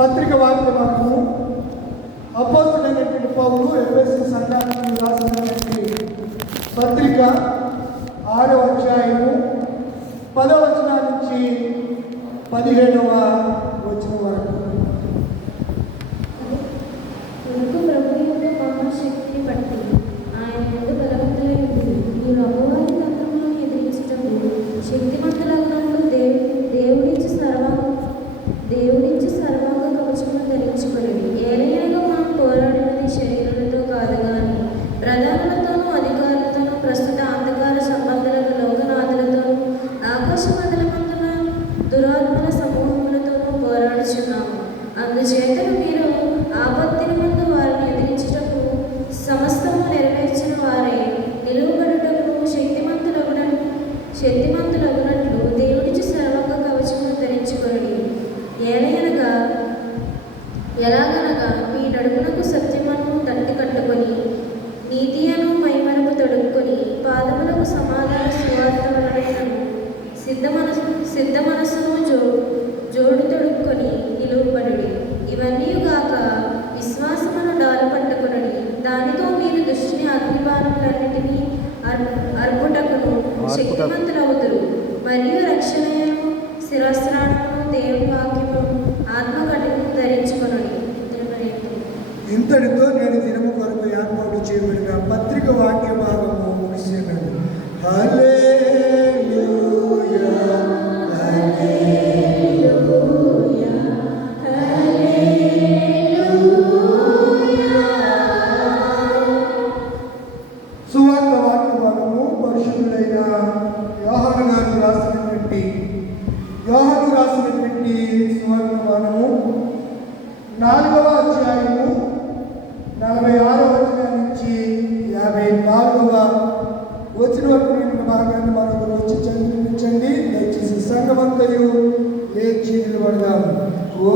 పత్రిక వాక్య భాగము అపోస్తులైనటువంటి పౌలు ఎఫెసు సంఘానికి రాసినటువంటి పత్రిక 6వ అధ్యాయము 10వ వచనం నుంచి 17వ వచనం వరకు. శక్తిని బట్టి ఆయన ముందు బలవంతులైనది మీరు అమ్మవారి తంత్రములను ఎదిరించటప్పుడు శక్తిమంతులైనట్లు దేవుడిచ్చి సర్వాంగ కవచమును ధరించుకొనిది. ఏలయనగా మనం పోరాడినది శరీరులతో కాదు గాని ప్రధానులతోనూ అధికారులతోనూ ప్రస్తుత అంధకార సంబంధాలకు లోకనాథులతోనూ ఆకాశ మండలమందున దురాత్మల సమూహములతోనూ పోరాడుచున్నాము. అందుచేతను మీరు ఆపత్తిని ముందు వారిని ఎదిరించుటకు సమస్తము నెరవేర్చిన వారే నిలువబడుటకు శక్తిమంతులగునట్లు దేవుడిచ్చి సర్వాంగ కవచమును ధరించుకొనుడి. ఎలాగనగా మీ నడుమునకు సత్యమును తట్టి కట్టుకొని నీతియను మైమరపు తొడుక్కొని పాదములకు సమాధాన సువార్త వలనను సిద్ధ మనసును జోడు తొడుక్కొని నిలువబడుడి. ఇవన్నీ గాక విశ్వాసమును డాలు పట్టుకొనుడి. దానితో మీరు దుష్టుని అగ్నిబాణములన్నిటినీ అర్పుటకును శక్తిమంతులవుదురు. మరియు రక్షణను శిరస్త్రాణమును దేవుని వాక్యము ఆత్మకటును ధరించుకొనుడి. ఇంతటితో నేను దినము కొరకు ఏర్పాటు చేయబడిన పత్రిక వాక్య భాగము ముగిసినది. హల్లెలూయా హల్లెలూయా హల్లెలూయా. సువార్త వాక్య భాగము పరిశుద్ధుడైన యోహాను రాసినటువంటి సువార్త భాగము 4వ అధ్యాయము 46వ వచనం నుంచి 54వ వచనం వరకు భాగాన్ని మనకు వచ్చి చదివించండి. దయచేసి సంఘమంతయు లేచి నిలబడదాము. ఓ